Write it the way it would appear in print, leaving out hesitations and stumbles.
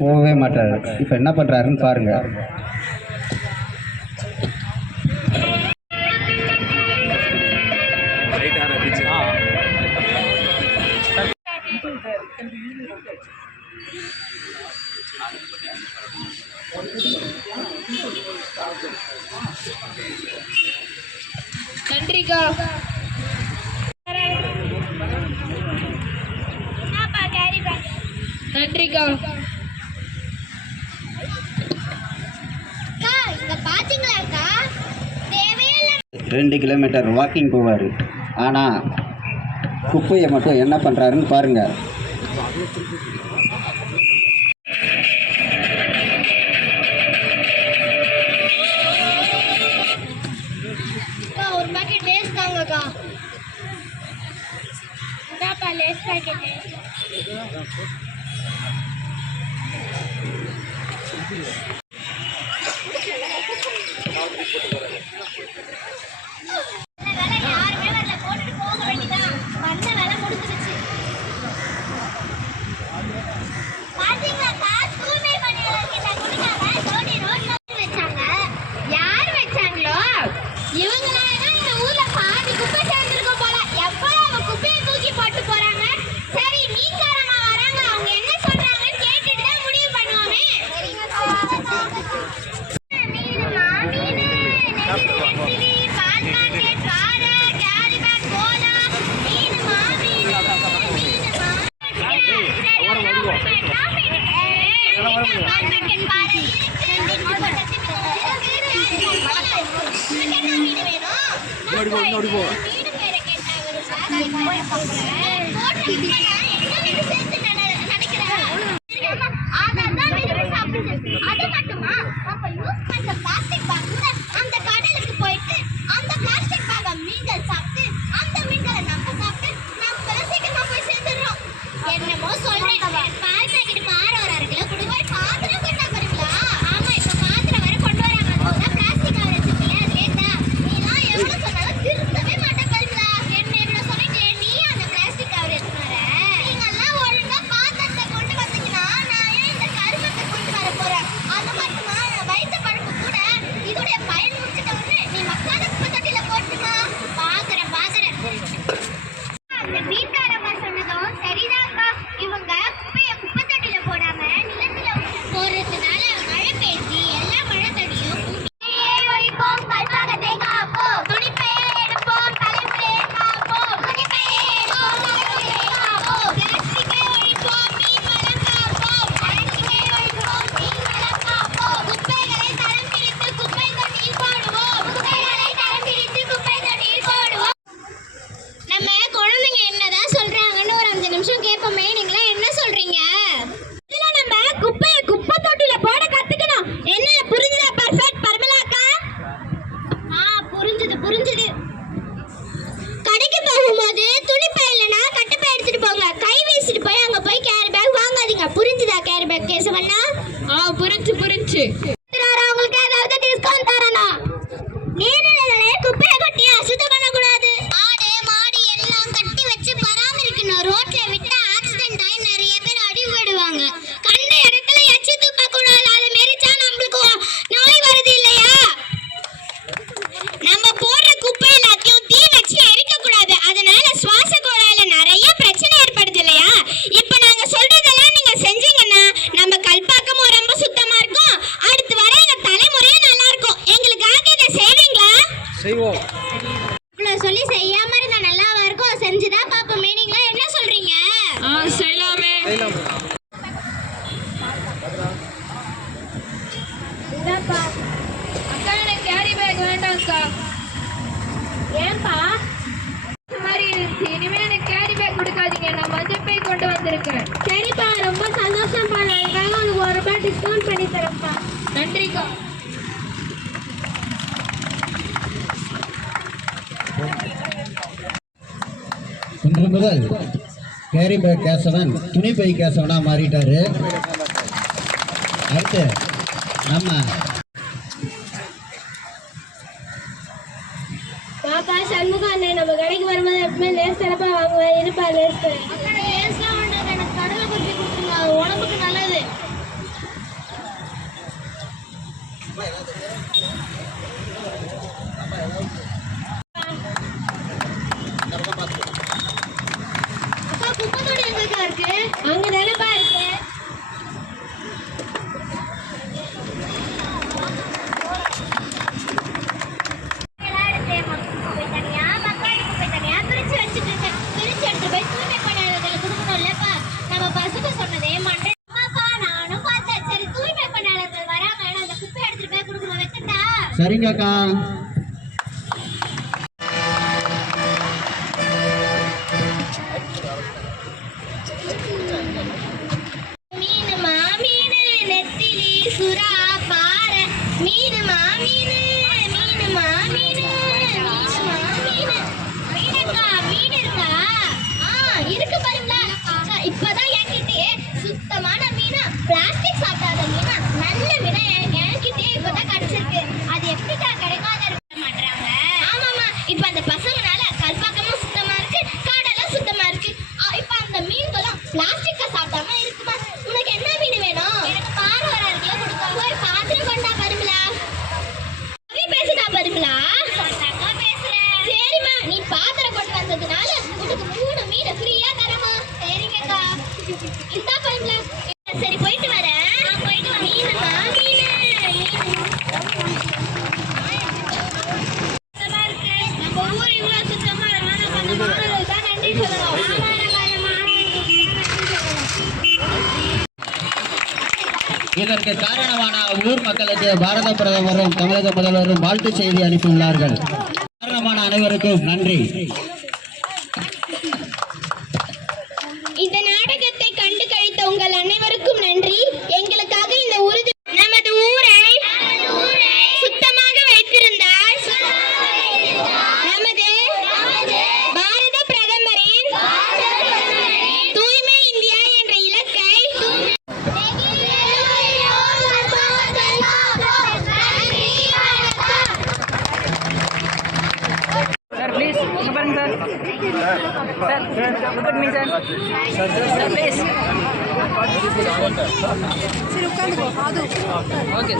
போகவே மாட்டாரு. இப்போ என்ன பண்ணுறாருன்னு பாருங்க. நன்றிக்கா. நன்றிக்கா. 2 கிலோமீட்டர் வாக்கிங் போவார். ஆனால் குப்பையை மட்டும் என்ன பண்ணுறாருன்னு பாருங்கள். ஒரு பாக்கெட் லேஸ் தாங்கக்கா. இந்தாப்பா லேஸ் பாக்கெட். புரிஞ்சு. உங்களுக்கு ஏதாவது டிஸ்கவுண்ட் தரனா? நீர்நிலைகளை குப்பையை கொட்டி அசுத்தம் பண்ணக்கூடாது. ஆடு மாடு எல்லாம் கட்டி வச்சு பராமரிக்கணும். ரோட்ல விட்டு ஆக்சிடென்ட் ஆகி நிறைய பேர் அடிபடுவாங்க. கண்ட இடத்துல எச்சி துப்ப கூடாது. அது மெரிச்சா நம்மளுக்கு நோய் வருது இல்லையா? நம்ம போடுற குப்பை எல்லாத்தையும் தீ வச்சு எரிக்க கூடாது. அதனால சுவாச குழாயில நிறைய பிரச்சனை ஏற்படுது இல்லையா? இப்ப நாங்க சொல்றதெல்லாம் நீங்க செஞ்சீங்கன்னா நம்ம கல்பாக்கமும் ரொம்ப சுத்தமா இருக்கும். அடுத்து வர எங்க தலைமுறையும் நல்லா இருக்கும். எங்களுக்காக இதை செய்வீங்களா? செய்வோம். சொல்லி செய்யாம இருந்தா நல்லாவா இருக்கும்? செஞ்சுதான் பாப்போம். மீனிங்லாம் என்ன சொல்றீங்க? செய்யலாமே. அக்கா எனக்கு கேரி பேக் வேண்டாம் அக்கா. ஏன்பா? இந்த மாதிரி இருந்துச்சு. இனிமே எனக்கு கேரி பேக் கொடுக்காதீங்க. நான் மஞ்சள் பை கொண்டு வந்திருக்கேன். சரிப்பா, ரொம்ப சந்தோஷம்ப்பா. அதுக்காக உனக்கு ₹1 டிஸ்கவுண்ட் பண்ணி தரேன்ப்பா. நன்றிக்கா. இன்று முதல் கேரி பேக் கேசவன் துணி பை கேசவனா மாறிட்டாரு. அடுத்து நம்ம பாப்பா சண்முகம் அண்ணன் நம்ம கடைக்கு வரும்போது எப்பவுமே லேஸ் தரப்பா வாங்குவேன். இருப்பா லேஸ். லேஸ்லாம் எனக்கு கடலை குத்தி கொடுத்து நினைச்சிட்டு இருக்கேன். பிரிச்சு எடுத்து போய் தூய்மை பணியாளர்களுக்கு கொடுக்கணும்லப்பா. நம்ம பசங்க சொன்னதே மண்டை. அம்மாப்பா, நானும் பார்த்தேன். சரி, தூய்மை பணியாளர்கள் வராங்க, அந்த குப்பை எடுத்துட்டு போய் கொடுக்கணும். வைக்கட்டா? சரிங்கக்கா. மீனுமா மீனு, நெத்திலி சுறா பாறை. மீனுமா மீனு, மீனுமா மீனு, மீனுமா மீனு. மீனக்கா, மீன் இருக்கா? இருக்கு பாருங்களா. இப்பதான் என்கிட்டயே சுத்தமான மீனா, பிளாஸ்டிக் சாப்பிடாத மீனா, நல்ல மீனா என்கிட்டயே இப்பதான் கிடைச்சிருக்கு. அது எப்படிக்கா கிடைக்காத இருக்க மாட்டாங்க? ஆமாமா, இப்ப அந்த பசங்கனால கல்பாக்கமும் சுத்தமா இருக்கு, காடெல்லாம் சுத்தமா இருக்கு. இப்ப அந்த மீன்களும் பிளாஸ்டிக்க சாப்பிடாம இருக்குமா? உனக்கு என்ன மீன் வேணும்? எனக்கு பாரு வர அருகில கொடுத்தா போய் பாத்திரம் கொண்டா பாருங்களா. பேசுதா பாருங்களா. பேசுறேன். சரிம்மா, நீ பாத்திரம் கொண்டு வந்ததுனால உனக்கு 3 மீன் ஃப்ரீயா தரமா? சரிங்கக்கா. இந்தா பாருங்களா. சரி, போயிட்டு வரேன். போயிட்டு வா. மீனுமா மீனு, சுத்தமா இருக்கு. நம்ம ஊர் இவ்வளவு சுத்தமா இருக்கா? நம்ம அந்த மாணவர்களுக்கு தான் நன்றி சொல்லணும். இதற்கு காரணமான ஊர் மக்களுக்கு பாரத பிரதமரும் தமிழக முதல்வரும் வாழ்த்து செய்தி அனுப்பியுள்ளார்கள். காரணமான அனைவருக்கும் நன்றி. இந்த நாடகத்தை கண்டு கழித்த உங்கள் அனைவருக்கும் நன்றி. எங்களுக்காக இந்த உறுதி நமது ஊரை சுத்தமாக வைத்திருந்தால் நமது பாரத பிரதமரின் தூய்மை இந்தியா என்ற இலக்கை Sir, please, iba pa rin, sir. Sir, look at me, sir. Sir, please. Okay.